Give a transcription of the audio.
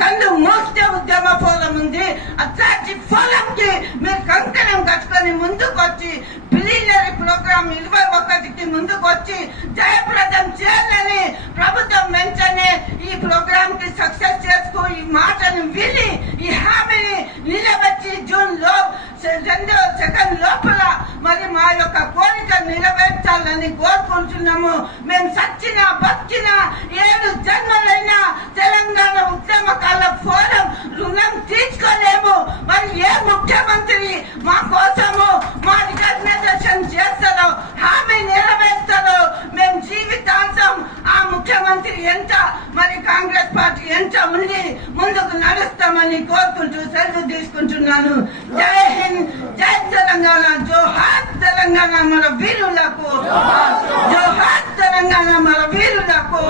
కళ్ళు మూస్తే ఉద్యమ ఫోరం ఉంది. అట్లాంటి ఫోరంకి మీరు కంకణం కట్టుకొని ముందుకు వచ్చి ప్లీనరీ ప్రోగ్రామ్ 21కి ముందుకు వచ్చి జయప్రదం చేయాలని ప్రభుత్వం వెంటనే ఈ ప్రోగ్రామ్ కి సక్సెస్ చేసుకో. ఈ మాటను విని ఈ హామీని నిలబెట్టి జూన్ లో 2 సెకండ్ లోపల మరి మా యొక్క కోరిక నెరవేర్చాలని కోరుకుంటున్నాము. మేము సచ్చినా బతికినా 7 జన్మలైనా తెలంగాణ ఉద్యమకాల ఫోరం రుణం తీర్చుకోలేము. మరి ఏ ముఖ్యమంత్రి మా కోసము మా రికగ్నైజేషన్ చేస్తారో, హామీ నెరవేర్స్తారో మేము జీవితాంతం ఆ ముఖ్యమంత్రి ఎంత మరి కాంగ్రెస్ పార్టీ ఎంత ఉండి ముందుకు నడుస్తామని కోరుకుంటూ సెలవు తీసుకుంటున్నాను. జై హింద్, జై తెలంగాణ, జోహార్ తెలంగాణ మన వీరులకు, జోహార్ తెలంగాణ మన వీరులకు.